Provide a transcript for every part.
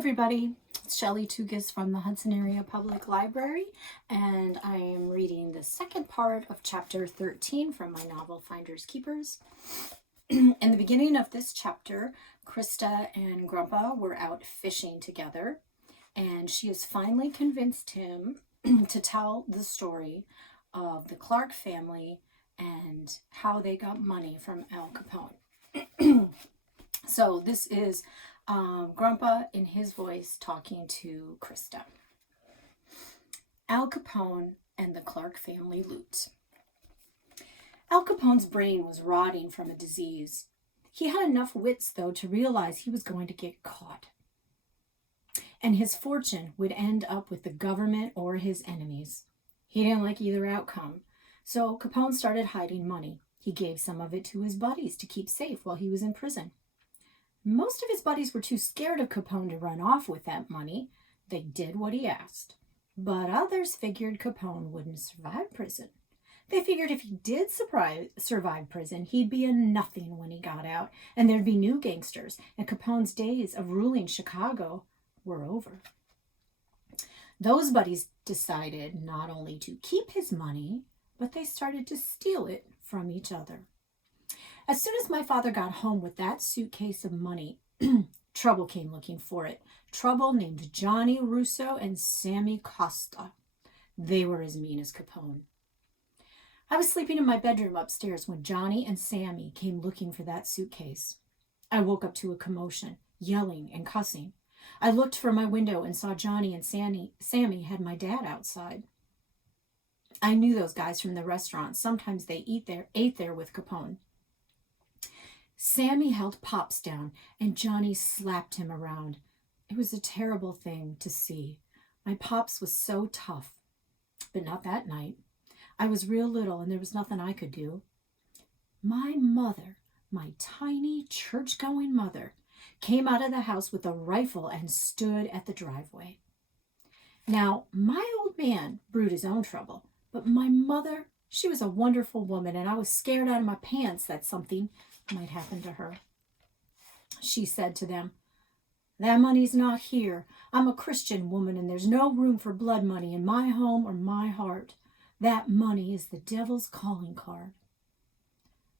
everybody, it's Shelley Tugis from the Hudson Area Public Library, and I am reading the second part of chapter 13 from my novel Finders Keepers. In the beginning of this chapter, Krista and Grandpa were out fishing together, and she has finally convinced him to tell the story of the Clark family and how they got money from Al Capone. So this is Grandpa in his voice talking to Krista. Al Capone and the Clark family loot. Al Capone's brain was rotting from a disease. He had enough wits, though, to realize he was going to get caught. And his fortune would end up with the government or his enemies. He didn't like either outcome, so Capone started hiding money. He gave some of it to his buddies to keep safe while he was in prison. Most of his buddies were too scared of Capone to run off with that money. They did what he asked. But others figured Capone wouldn't survive prison. They figured if he did survive prison, he'd be a nothing when he got out, and there'd be new gangsters, and Capone's days of ruling Chicago were over. Those buddies decided not only to keep his money, but they started to steal it from each other. As soon as my father got home with that suitcase of money, trouble came looking for it. Trouble named Johnny Russo and Sammy Costa. They were as mean as Capone. I was sleeping in my bedroom upstairs when Johnny and Sammy came looking for that suitcase. I woke up to a commotion, yelling and cussing. I looked from my window and saw Johnny and Sammy had my dad outside. I knew those guys from the restaurant. Sometimes they ate there with Capone. Sammy held Pops down, and Johnny slapped him around. It was a terrible thing to see. My Pops was so tough. But not that night. I was real little, and there was nothing I could do. My mother, my tiny church-going mother, came out of the house with a rifle and stood at the driveway. Now, my old man brewed his own trouble, but my mother, she was a wonderful woman, and I was scared out of my pants that something might happen to her. She said to them, "That money's not here. I'm a Christian woman, and there's no room for blood money in my home or my heart. That money is the devil's calling card."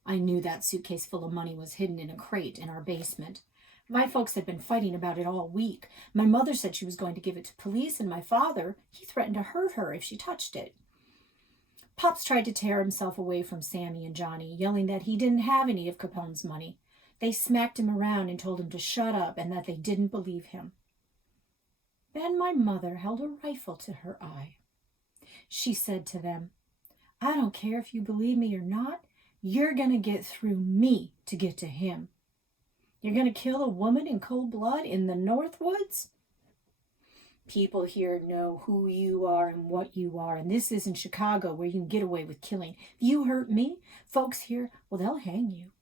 I knew that suitcase full of money was hidden in a crate in our basement. My folks had been fighting about it all week. My mother said she was going to give it to police, and my father, he threatened to hurt her if she touched it. Pops tried to tear himself away from Sammy and Johnny, yelling that he didn't have any of Capone's money. They smacked him around and told him to shut up and that they didn't believe him. Then my mother held a rifle to her eye. She said to them, "I don't care if you believe me or not, you're going to get through me to get to him. You're going to kill a woman in cold blood in the North Woods? People here know who you are and what you are, and this isn't Chicago where you can get away with killing. If you hurt me, folks here, well, they'll hang you."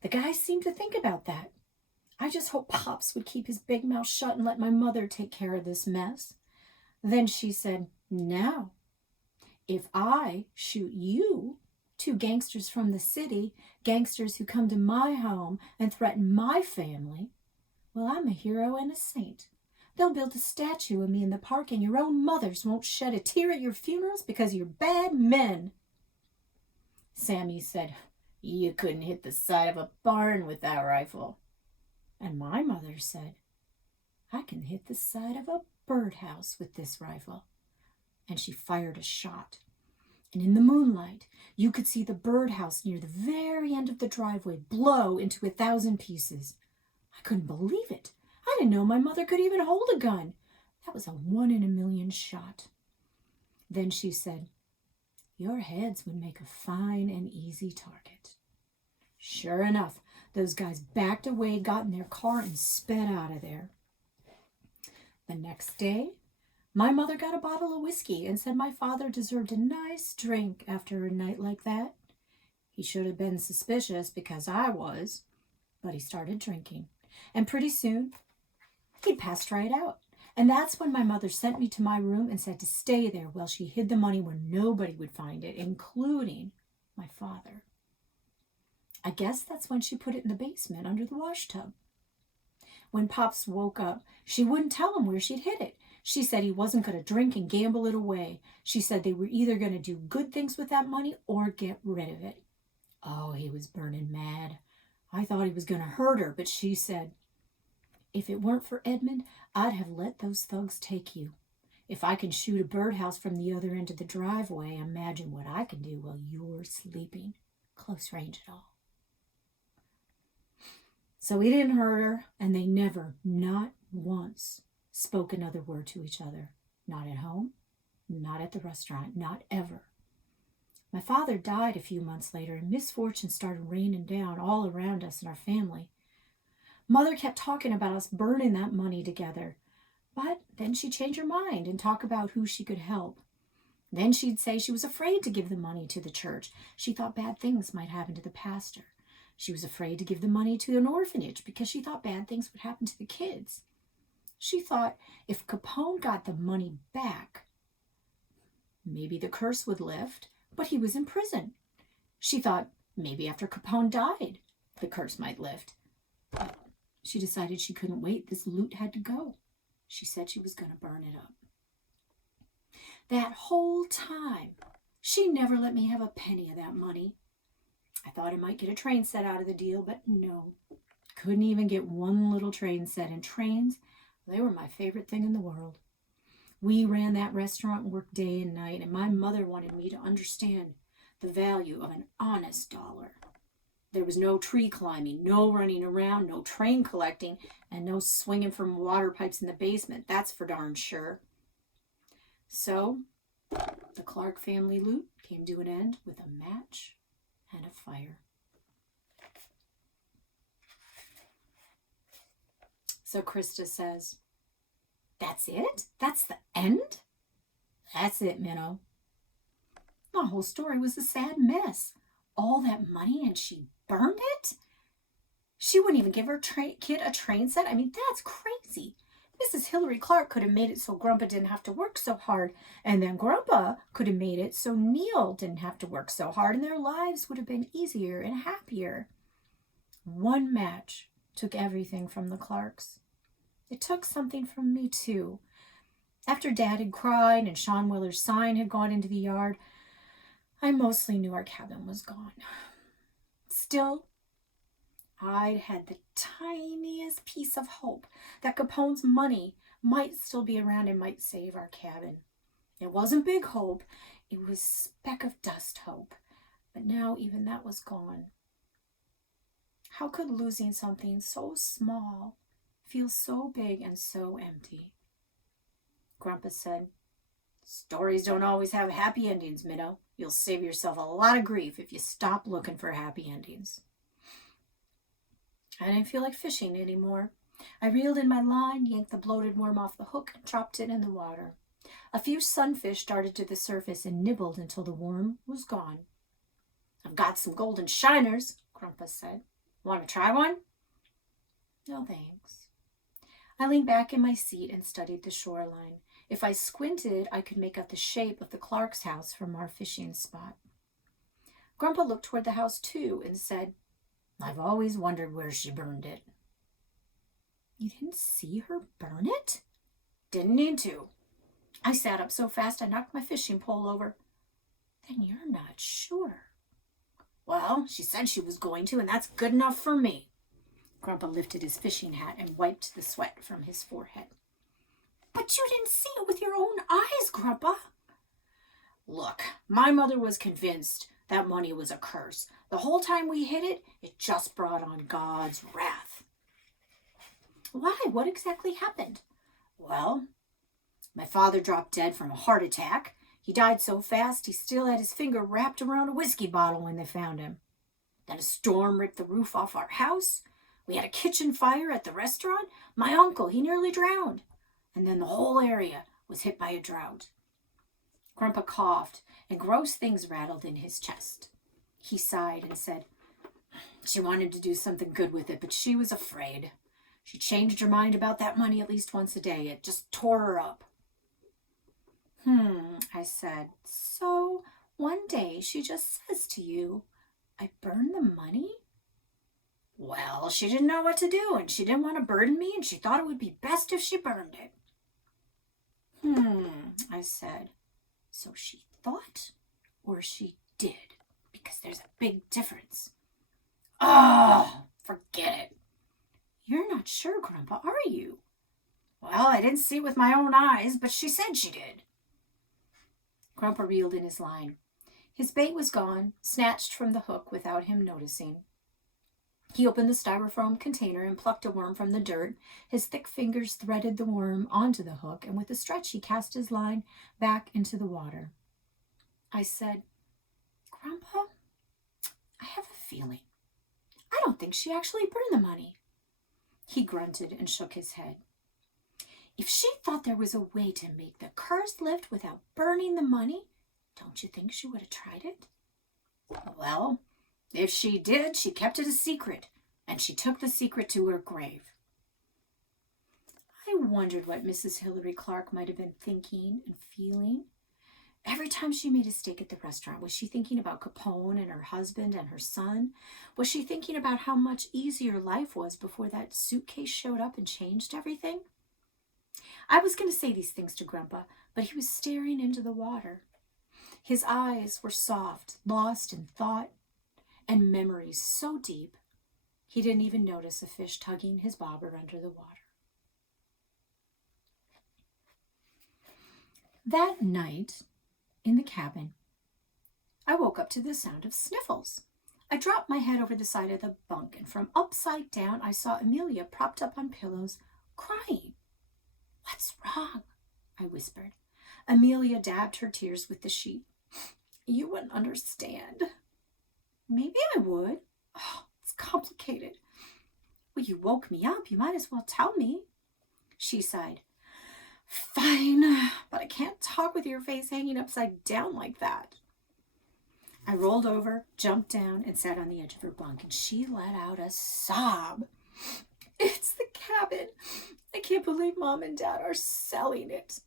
The guys seemed to think about that. I just hoped Pops would keep his big mouth shut and let my mother take care of this mess. Then she said, "Now, if I shoot you, two gangsters from the city, gangsters who come to my home and threaten my family, well, I'm a hero and a saint. They'll build a statue of me in the park, and your own mothers won't shed a tear at your funerals because you're bad men." Sammy said, "You couldn't hit the side of a barn with that rifle." And my mother said, "I can hit the side of a birdhouse with this rifle." And she fired a shot. And in the moonlight, you could see the birdhouse near the very end of the driveway blow into 1,000 pieces. I couldn't believe it. I didn't know my mother could even hold a gun. That was a 1 in a million shot. Then she said, "Your heads would make a fine and easy target." Sure enough, those guys backed away, got in their car, and sped out of there. The next day, my mother got a bottle of whiskey and said my father deserved a nice drink after a night like that. He should have been suspicious because I was, but he started drinking. And pretty soon, he passed right out. And that's when my mother sent me to my room and said to stay there while she hid the money where nobody would find it, including my father. I guess that's when she put it in the basement under the washtub. When Pops woke up, she wouldn't tell him where she'd hid it. She said he wasn't going to drink and gamble it away. She said they were either going to do good things with that money or get rid of it. Oh, he was burning mad. I thought he was going to hurt her, but she said, "If it weren't for Edmund, I'd have let those thugs take you. If I can shoot a birdhouse from the other end of the driveway, imagine what I can do while you're sleeping. Close range at all." So he didn't hurt her, and they never, not once, spoke another word to each other. Not at home, not at the restaurant, not ever. My father died a few months later, and misfortune started raining down all around us and our family. Mother kept talking about us burning that money together, but then she'd change her mind and talk about who she could help. Then she'd say she was afraid to give the money to the church. She thought bad things might happen to the pastor. She was afraid to give the money to an orphanage because she thought bad things would happen to the kids. She thought if Capone got the money back, maybe the curse would lift, but he was in prison. She thought maybe after Capone died, the curse might lift. She decided she couldn't wait. This loot had to go. She said she was going to burn it up. That whole time, she never let me have a penny of that money. I thought I might get a train set out of the deal, but no. Couldn't even get one little train set. And trains, they were my favorite thing in the world. We ran that restaurant and worked day and night, and my mother wanted me to understand the value of an honest dollar. There was no tree climbing, no running around, no train collecting, and no swinging from water pipes in the basement. That's for darn sure. So, the Clark family loot came to an end with a match and a fire. So Krista says, "That's it? That's the end?" "That's it, Minnow." The whole story was a sad mess. All that money and she burned it? She wouldn't even give her kid a train set? I mean, that's crazy. Mrs. Hillary Clark could have made it so Grandpa didn't have to work so hard, and then Grandpa could have made it so Neil didn't have to work so hard, and their lives would have been easier and happier. One match took everything from the Clarks. It took something from me, too. After Dad had cried and Sean Willer's sign had gone into the yard, I mostly knew our cabin was gone. Still, I'd had the tiniest piece of hope that Capone's money might still be around and might save our cabin. It wasn't big hope, it was speck of dust hope, but now even that was gone. How could losing something so small feel so big and so empty? Grandpa said, "Stories don't always have happy endings, Minnow. You'll save yourself a lot of grief if you stop looking for happy endings." I didn't feel like fishing anymore. I reeled in my line, yanked the bloated worm off the hook, and dropped it in the water. A few sunfish darted to the surface and nibbled until the worm was gone. "I've got some golden shiners," Grandpa said. "Want to try one?" "No, thanks." I leaned back in my seat and studied the shoreline. If I squinted, I could make out the shape of the Clark's house from our fishing spot. Grandpa looked toward the house, too, and said, "I've always wondered where she burned it." "You didn't see her burn it?" "Didn't need to." I sat up so fast I knocked my fishing pole over. "Then you're not sure?" "Well, she said she was going to, and that's good enough for me." Grandpa lifted his fishing hat and wiped the sweat from his forehead. "But you didn't see it with your own eyes, Grandpa." "Look, my mother was convinced that money was a curse. The whole time we hid it, it just brought on God's wrath." "Why? What exactly happened?" "Well, my father dropped dead from a heart attack. He died so fast he still had his finger wrapped around a whiskey bottle when they found him. Then a storm ripped the roof off our house. We had a kitchen fire at the restaurant. My uncle, he nearly drowned. And then the whole area was hit by a drought." Grandpa coughed, and gross things rattled in his chest. He sighed and said, "She wanted to do something good with it, but she was afraid. She changed her mind about that money at least once a day. It just tore her up." I said, "So one day she just says to you, 'I burned the money'?" Well, she didn't know what to do, and she didn't want to burden me, and she thought it would be best if she burned it. I said. So she thought, or she did? Because there's a big difference. Oh, forget it. You're not sure, Grandpa, are you? Well, I didn't see it with my own eyes, but she said she did. Grandpa reeled in his line. His bait was gone, snatched from the hook without him noticing. He opened the styrofoam container and plucked a worm from the dirt. His thick fingers threaded the worm onto the hook, and with a stretch he cast his line back into the water. I said, Grandpa, I have a feeling. I don't think she actually burned the money. He grunted and shook his head. If she thought there was a way to make the curse lift without burning the money, don't you think she would have tried it? Well, if she did, she kept it a secret, and she took the secret to her grave. I wondered what Mrs. Hilary Clark might have been thinking and feeling. Every time she made a steak at the restaurant, was she thinking about Capone and her husband and her son? Was she thinking about how much easier life was before that suitcase showed up and changed everything? I was going to say these things to Grandpa, but he was staring into the water. His eyes were soft, lost in thought and memories so deep, he didn't even notice a fish tugging his bobber under the water. That night, in the cabin, I woke up to the sound of sniffles. I dropped my head over the side of the bunk, and from upside down, I saw Amelia propped up on pillows, crying. What's wrong? I whispered. Amelia dabbed her tears with the sheet. You wouldn't understand. Maybe I would. Oh, it's complicated. Well, you woke me up. You might as well tell me. She sighed. Fine, but I can't talk with your face hanging upside down like that. I rolled over, jumped down, and sat on the edge of her bunk, and she let out a sob. It's the cabin. I can't believe Mom and Dad are selling it.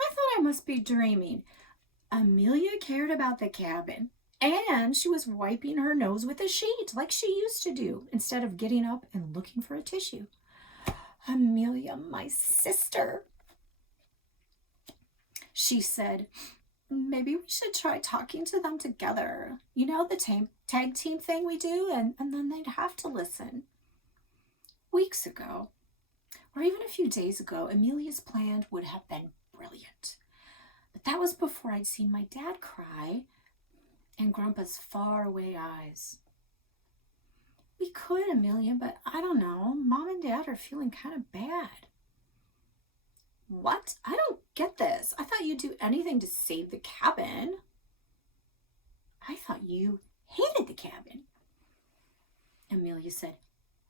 I thought I must be dreaming. Amelia cared about the cabin, and she was wiping her nose with a sheet like she used to do instead of getting up and looking for a tissue. Amelia, my sister. She said, maybe we should try talking to them together. You know, the tag team thing we do, and then they'd have to listen. Weeks ago, or even a few days ago, Amelia's plan would have been brilliant. But that was before I'd seen my dad cry and Grandpa's faraway eyes. We could, Amelia, but I don't know. Mom and Dad are feeling kind of bad. What? I don't get this. I thought you'd do anything to save the cabin. I thought you hated the cabin. Amelia said,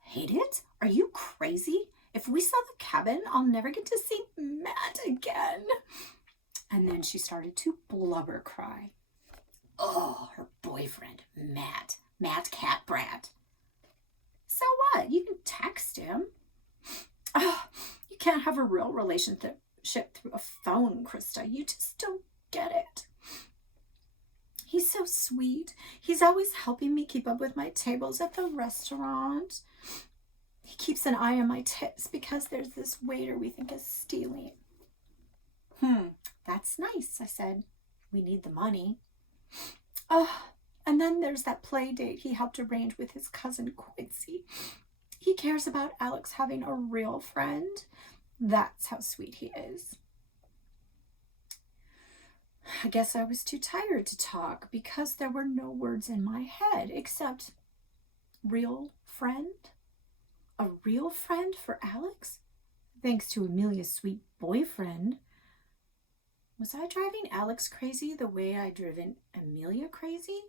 hate it? Are you crazy? If we sell the cabin, I'll never get to see Matt again. And then she started to blubber cry. Oh, her boyfriend, Matt Catbrat. So what? You can text him. Oh, you can't have a real relationship through a phone, Krista. You just don't get it. He's so sweet. He's always helping me keep up with my tables at the restaurant. He keeps an eye on my tips because there's this waiter we think is stealing. That's nice, I said. We need the money. Oh, and then there's that play date he helped arrange with his cousin Quincy. He cares about Alex having a real friend. That's how sweet he is. I guess I was too tired to talk because there were no words in my head except real friend. A real friend for Alex? Thanks to Amelia's sweet boyfriend. Was I driving Alex crazy the way I'd driven Amelia crazy?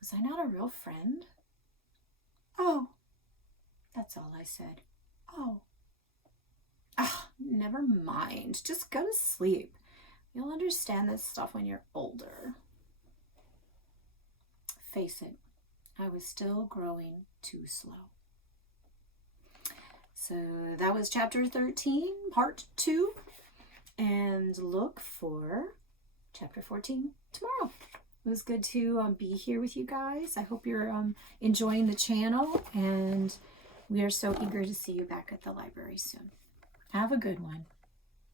Was I not a real friend? Oh, that's all I said. Oh. Never mind. Just go to sleep. You'll understand this stuff when you're older. Face it, I was still growing too slow. So that was chapter 13, part 2. And look for chapter 14 tomorrow. It was good to be here with you guys. I hope you're enjoying the channel, and we are so eager to see you back at the library soon. Have a good one.